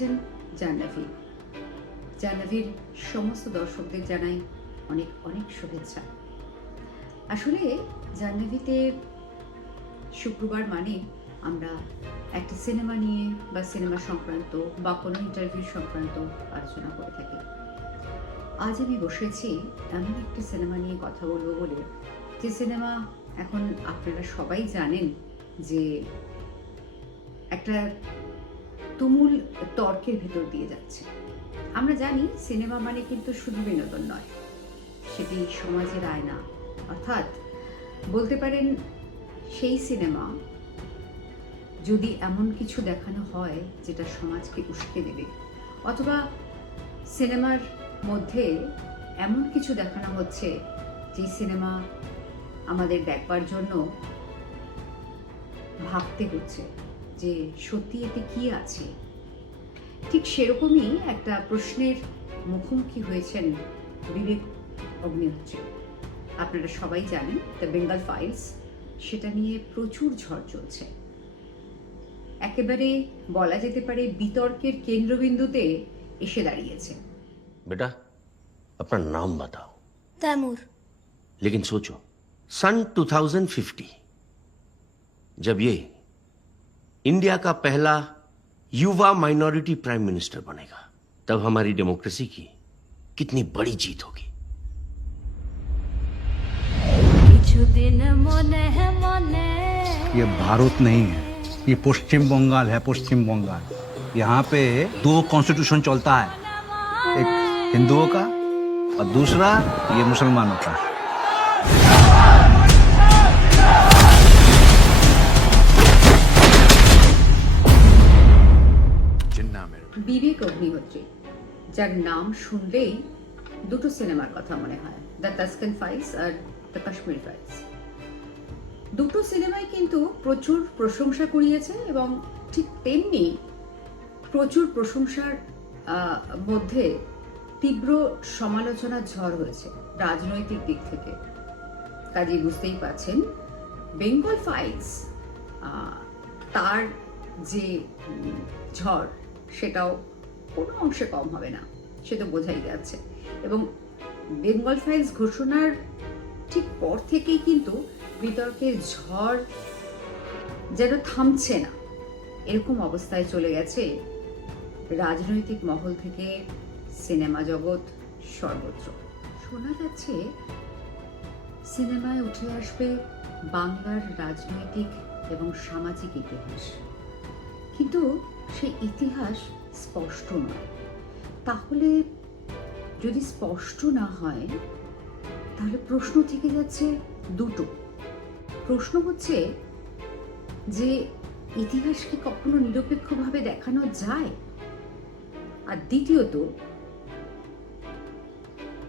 দেখছেন জাহ্নবী। জাহ্নবীর সমস্ত দর্শকদের জানাই অনেক অনেক শুভেচ্ছা। আসলে জাহ্নবীতে শুক্রবার মানে আমরা একটা সিনেমা নিয়ে বা সিনেমা সংক্রান্ত বা কোনো ইন্টারভিউ সংক্রান্ত আলোচনা করে থাকি। আজ আমি বসেছি এমন একটা সিনেমা নিয়ে কথা বলব বলে, যে সিনেমা এখন আপনারা সবাই জানেন যে একটা তুমুল তর্কের ভেতর দিয়ে যাচ্ছে। আমরা জানি সিনেমা মানে কিন্তু শুধু বিনোদন নয়, সেটি সমাজের আয়না। অর্থাৎ বলতে পারেন, সেই সিনেমা যদি এমন কিছু দেখানো হয় যেটা সমাজকে উস্কে দেবে, অথবা সিনেমার মধ্যে এমন কিছু দেখানো হচ্ছে যে সিনেমা আমাদের দেখবার জন্য ভাবতে হচ্ছে। যে সত্যি এতে কি আছে ঠিক সেরকমই একটা প্রশ্নের মুখোমুখি হয়েছেন বিবেক অগ্নিহোত্রী আপনারা সবাই জানেন দ্য বেঙ্গল ফাইলস সেটা নিয়ে প্রচুর ঝড় চলছে একেবারে বলা যেতে পারে বিতর্কের কেন্দ্রবিন্দুতে এসে দাঁড়িয়েছে बेटा अपना नाम बताओ तैमूर लेकिन सोचो सन 2050 जब ये इंडिया का पहला युवा माइनॉरिटी प्राइम मिनिस्टर बनेगा। तब हमारी डेमोक्रेसी की कितनी बड़ी जीत होगी। ये भारत नहीं है ये पश्चिम बंगाल है पश्चिम बंगाल। यहाँ पे दो कॉन्स्टिट्यूशन चलता है एक हिंदुओं का और दूसरा ये मुसलमानों का। বিবেক অগ্নিহোত্রী, যার নাম শুনলেই দুটো সিনেমার কথা মনে হয়, দ্য তাস্কান ফাইলস আর দ্য কাশ্মীর ফাইলস। দুটো সিনেমাই কিন্তু প্রচুর প্রশংসা কুড়িয়েছে এবং ঠিক তেমনি প্রচুর প্রশংসার মধ্যে তীব্র সমালোচনার ঝড় হয়েছে রাজনৈতিক দিক থেকে। কাজেই বুঝতেই পাচ্ছেন বেঙ্গল ফাইলস তার যে ঝড় সেটাও কোনো অংশে কম হবে না, সে তো বোঝাই যাচ্ছে। এবং বেঙ্গল ফাইলস ঘোষণার ঠিক পর থেকেই কিন্তু বিতর্কের ঝড় যেন থামছে না। এরকম অবস্থায় চলে গেছে রাজনৈতিক মহল থেকে সিনেমা জগৎ সর্বত্র। শোনা যাচ্ছে সিনেমায় উঠে আসবে বাংলার রাজনৈতিক এবং সামাজিক ইতিহাস। কিন্তু সেই ইতিহাস স্পষ্ট নয়। তাহলে যদি স্পষ্ট না হয়, তাহলে প্রশ্ন থেকে যাচ্ছে দুটো। প্রশ্ন হচ্ছে যে ইতিহাস কি কখনো নিরপেক্ষভাবে দেখানো যায়? আর দ্বিতীয়ত,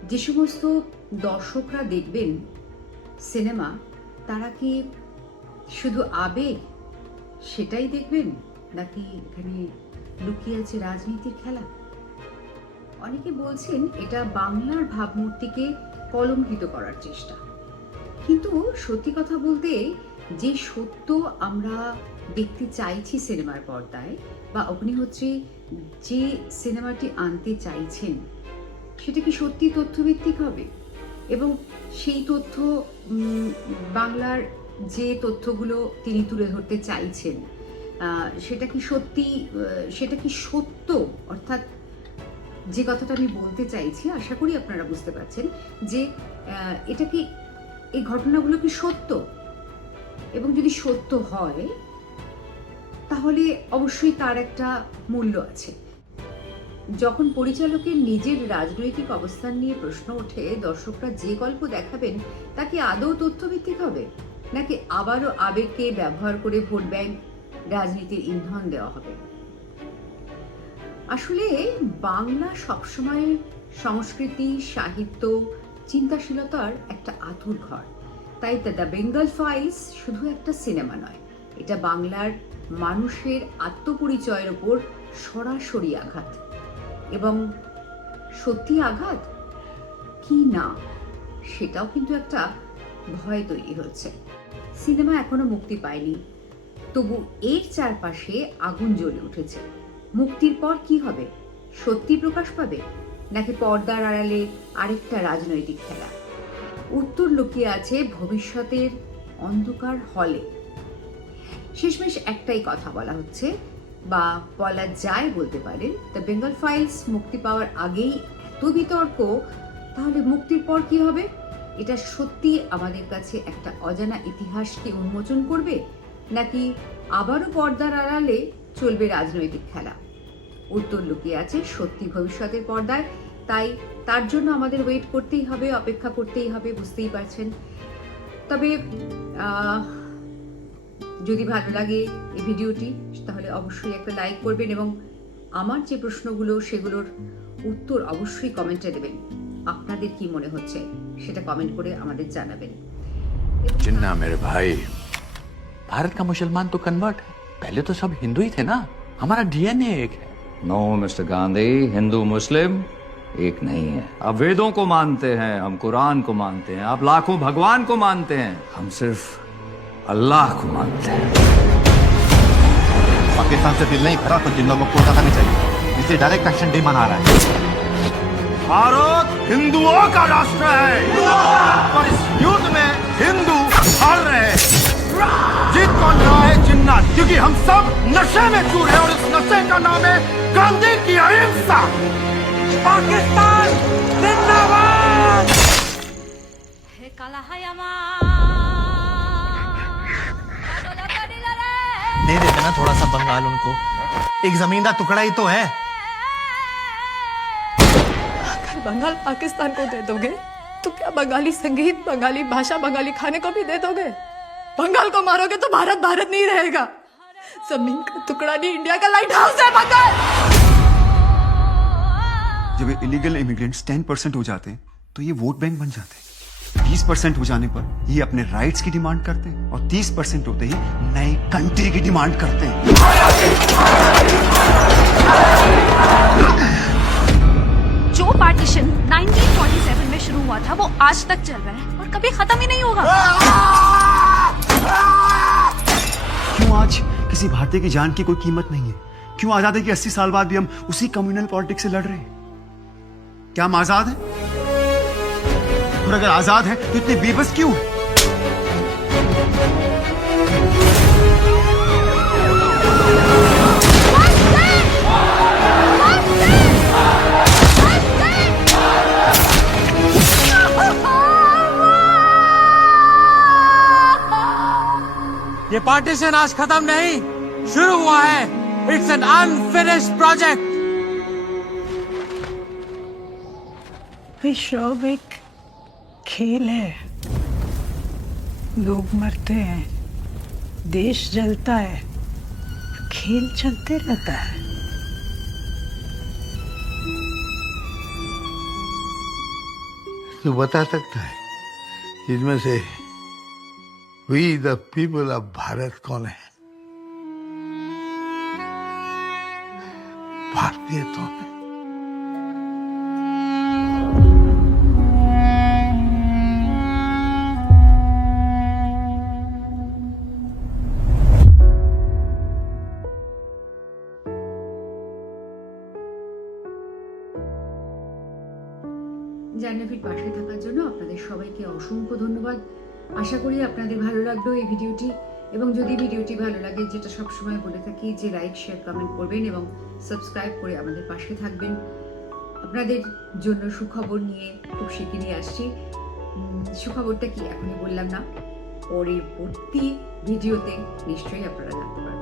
যে সমস্ত দর্শকরা দেখবেন সিনেমা, তারা কি শুধু আবেগ সেটাই দেখবেন? নাকি এখানে লুকিয়ে আছে রাজনীতির খেলা? অনেকে বলছেন এটা বাংলার ভাবমূর্তিকে কলঙ্কিত করার চেষ্টা। কিন্তু সত্যি কথা বলতে যে সত্য আমরা দেখতে চাইছি সিনেমার পর্দায় বা অগ্নিহোত্রী যে সিনেমাটি আনতে চাইছেন, সেটা কি সত্যি তথ্যভিত্তিক হবে? এবং সেই তথ্য বাংলার যে তথ্যগুলো তিনি তুলে ধরতে চাইছেন সেটা কি সত্যি সেটা কি সত্য? অর্থাৎ যে কথাটা আমি বলতে চাইছি, আশা করি আপনারা বুঝতে পারছেন যে এটা কি, এই ঘটনাগুলো কি সত্য? এবং যদি সত্য হয়, তাহলে অবশ্যই তার একটা মূল্য আছে। যখন পরিচালকের নিজের রাজনৈতিক অবস্থান নিয়ে প্রশ্ন ওঠে, দর্শকরা যে গল্প দেখাবেন, তা কি আদৌ তথ্যভিত্তিক হবে? নাকি আবারও আবেগকে ব্যবহার করে ভোট ব্যাংক রাজনীতির ইন্ধন দেওয়া হবে। আসলে বাংলা সবসময় সংস্কৃতি, সাহিত্য, চিন্তাশীলতার একটা আতুর ঘর। তাই দ্য বেঙ্গল ফাইলস শুধু একটা সিনেমা নয়, এটা বাংলার মানুষের আত্মপরিচয়ের ওপর সরাসরি আঘাত। এবং সত্যি আঘাত? কি না? সেটাও কিন্তু একটা ভয় তৈরি হচ্ছে। সিনেমা এখনও মুক্তি পায়নি। তবু এর চারপাশে আগুন জ্বলে উঠেছে। মুক্তির পর কি হবে? সত্যি প্রকাশ পাবে? নাকি পর্দার আড়ালে আরেকটা রাজনৈতিক খেলা? উত্তর লুকিয়ে আছে ভবিষ্যতের অন্ধকার হলে। শেষমেশ একটাই কথা বলা হচ্ছে, বা বলা যায় বলতে পারেন দ্য বেঙ্গল ফাইলস মুক্তি পাওয়ার আগেই এত বিতর্ক, তাহলে মুক্তির পর কি হবে? এটা সত্যি আমাদের কাছে একটা অজানা ইতিহাসকে উন্মোচন করবে? নাকি আবারও পর্দার আড়ালে চলবে রাজনৈতিক খেলা? উত্তর লুকিয়ে আছে সত্যি ভবিষ্যতের পর্দায়, তাই তার জন্য আমাদের ওয়েট করতেই হবে, অপেক্ষা করতেই হবে, বুঝতেই পারছেন? তবে যদি ভালো লাগে এই ভিডিওটি, তাহলে অবশ্যই একটা লাইক করবেন এবং আমার যে প্রশ্নগুলো, সেগুলোর উত্তর অবশ্যই কমেন্টে দেবেন। আপনাদের কি মনে হচ্ছে? সেটা কমেন্ট করে আমাদের জানাবেন। ভাই। भारत का मुसलमान तो कन्वर्ट है। पहले तो सब हिंदू ही थे ना। हमारा डीएनए एक है। नो मिस्टर गांधी हिंदू मुस्लिम एक नहीं है। आप वेदों को मानते हैं हम कुरान को मानते हैं आप लाखों भगवान को मानते हैं हम सिर्फ़ अल्लाह को मानते हैं। पाकिस्तान से दिल नहीं भरा तो जिन लोगों को कोटा करनी चाहिए। इसे डायरेक्ट एक्शन डे मना रहा है। भारत हिंदुओं का राष्ट्र है। और इस युद्ध में हिंदू हार रहे हैं। जीत कौन रहा है जिन्ना क्योंकि हम सब नशे में चूर हैं और इस नशे का नाम है गांधी की अहिंसा। पाकिस्तान जिंदाबाद! हे दे देते ना थोड़ा सा बंगाल उनको। एक ज़मीन का टुकड़ा ही तो है। अगर बंगाल पाकिस्तान को दे दोगे तो क्या बंगाली संगीत बंगाली भाषा बंगाली खाने को भी दे दोगे? बंगाल को मारोगे तो भारत भारत नहीं रहेगा। ज़मीन का टुकड़ा नहीं इंडिया का लाइट हाउस है बंगाल। जब इलीगल इमिग्रेंट्स टेन परसेंट हो जाते हैं तो ये वोट बैंक बन जाते हैं। बीस परसेंट हो जाने पर ये अपने राइट्स की डिमांड करते हैं और तीस परसेंट होते ही नए कंट्री की डिमांड करते हैं। जो पार्टीशन 1947 में शुरू हुआ था वो आज तक चल रहा है और कभी खत्म ही नहीं होगा। क्यों आज किसी भारतीय की जान की कोई कीमत नहीं है? क्यों आज़ादी के अस्सी साल बाद भी हम उसी कम्युनल पॉलिटिक्स से लड़ रहे हैं? क्या हम आज़ाद हैं? और अगर आज़ाद हैं तो इतने बेबस क्यों हैं? पार्टीशन आज खत्म नहीं शुरू हुआ है। इट्स एन अनफिनिश्ड प्रोजेक्ट विश्व एक खेल है। लोग मरते हैं देश जलता है खेल चलते रहता है। तो बता सकता है इसमें से we the people of Bharat कौन है भारतीय तो है জাহ্নবীর পাশে থাকার জন্য আপনাদের সবাইকে অসংখ্য ধন্যবাদ আশা করি আপনাদের ভালো লাগল এই ভিডিওটি। এবং যদি ভিডিওটি ভালো লাগে, যেটা সবসময় বলে থাকি, যে লাইক শেয়ার কমেন্ট করবেন এবং সাবস্ক্রাইব করে আমাদের পাশে থাকবেন। আপনাদের জন্য সুখবর নিয়ে খুব শিগগিরই আসছি। সুখবরটা কি? এখনই বললাম না। পরবর্তী ভিডিওতে নিশ্চয়ই আপনারা জানতে পারবেন।